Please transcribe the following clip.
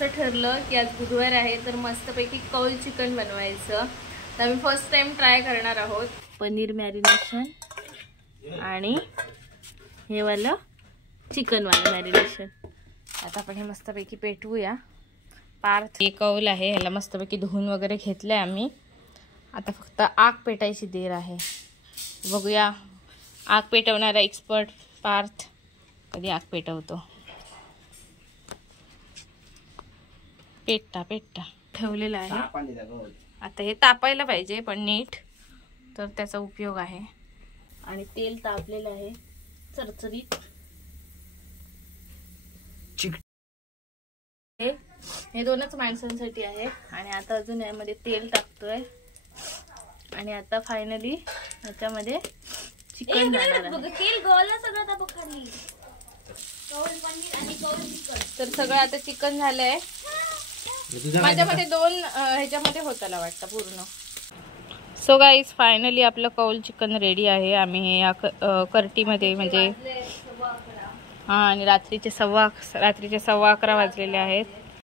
असं ठरलं की आज बुधवार आहे तर मस्तपैकी कौल चिकन बनवायचं. तर आम्ही फर्स्ट टाइम ट्राय करणार आहोत. पनीर मॅरिनेशन आणि हे वालं चिकन वालं मॅरिनेशन. आता आपण हे मस्तपैकी पेटवूया. पार्थ हे कौल आहे, ह्याला मस्तपैकी धुवून वगैरे घेतलंय आम्ही. आता फक्त आग पेटायची देर आहे. बघूया आग पेटवणारा एक्सपर्ट पार्थ कधी आग पेटवतो. पेटता ठेवलेलं आहे. आता हे तापायला पाहिजे पण नीट, तर त्याचा उपयोग आहे. आणि तेल तापलेलं आहे चरचरीत. हे दोनच माणसांसाठी आहे. आणि आता अजून यामध्ये तेल टाकतोय. आणि आता फायनली याच्यामध्ये चिकन जाणार आहे. तर सगळं आता चिकन झालंय. माझ्यामध्ये दोन ह्याच्यामध्ये होताला वाटतं पूर्ण. सो गाईज फायनली आपलं कौल चिकन रेडी आहे. आम्ही हे या कर्टीमध्ये म्हणजे आणि रात्रीचे 11:15 वाजलेले आहेत.